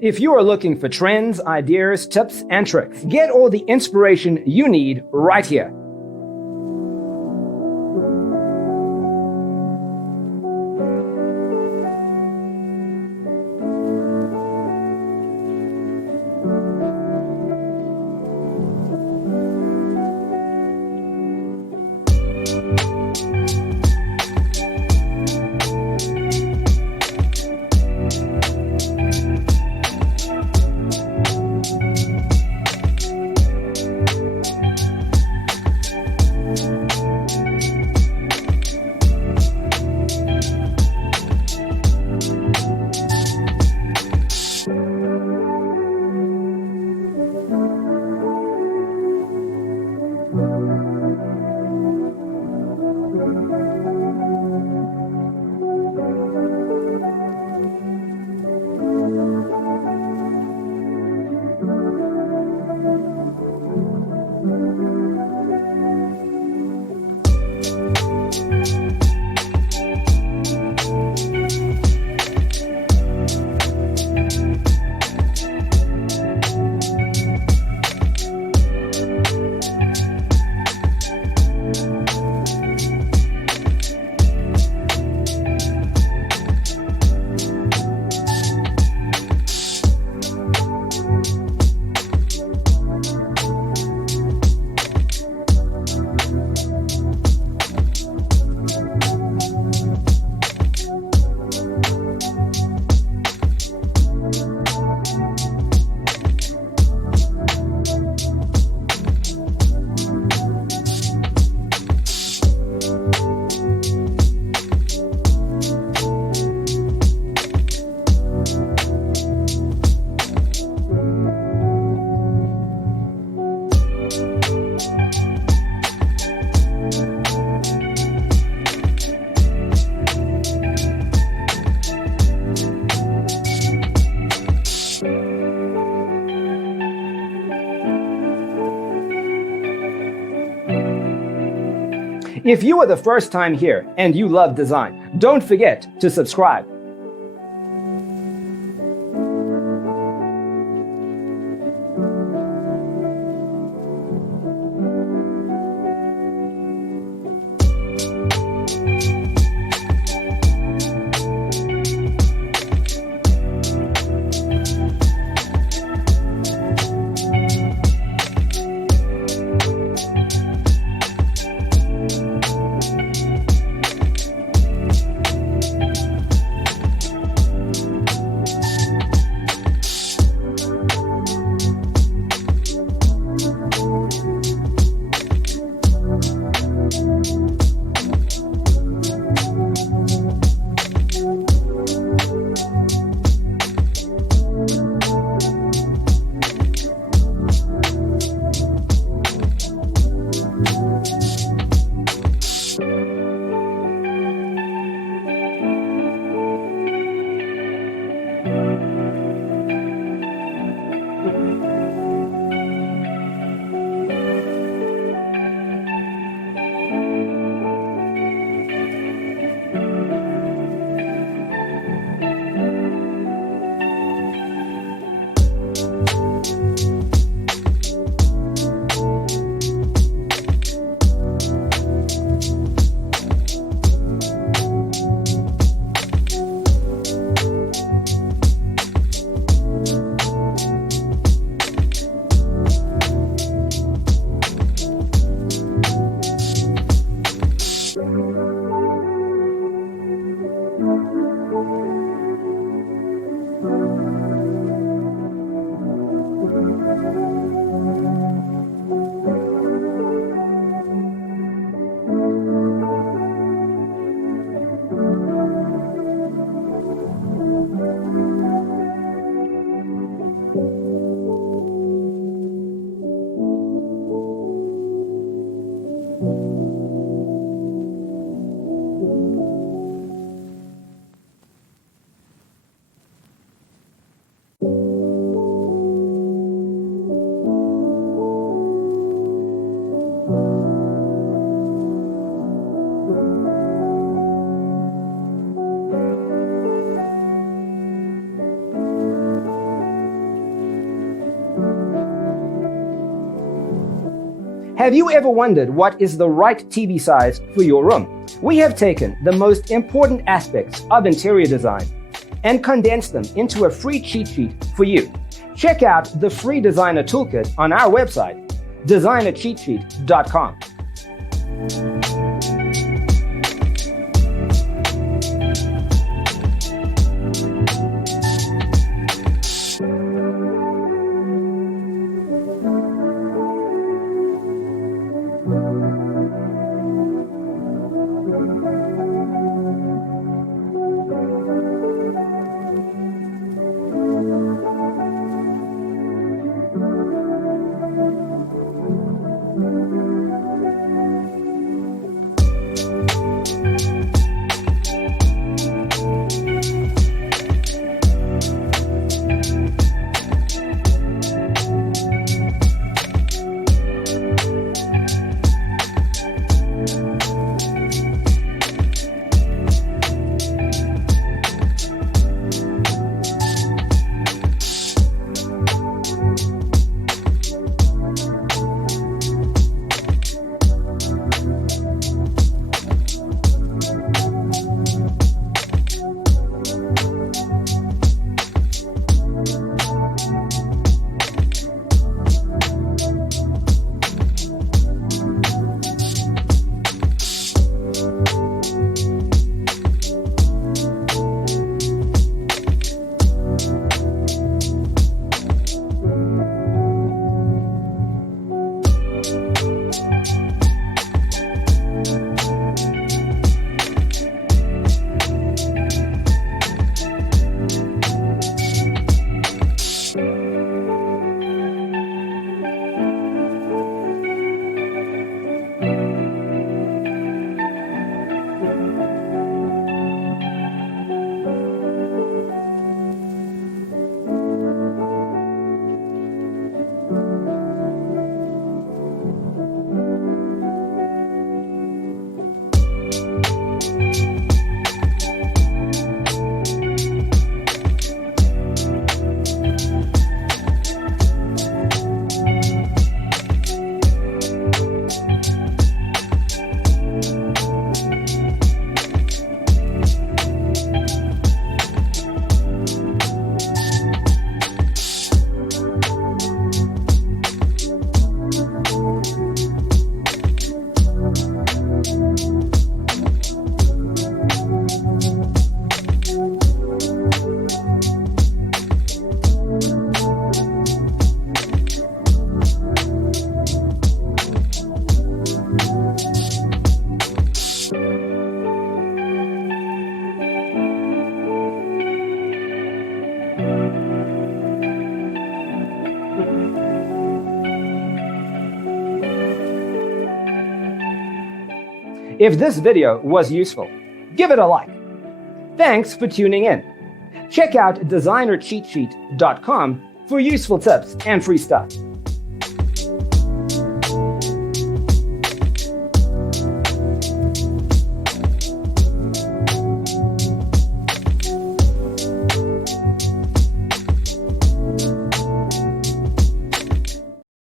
If you are looking for trends, ideas, tips, and tricks, get all the inspiration you need right here. If you are the first time here and you love design, don't forget to subscribe. Have you ever wondered what is the right TV size for your room? We have taken the most important aspects of interior design and condensed them into a free cheat sheet for you. Check out the free designer toolkit on our website, designercheatsheet.com. If this video was useful, give it a like. Thanks for tuning in. Check out designercheatsheet.com for useful tips and free stuff.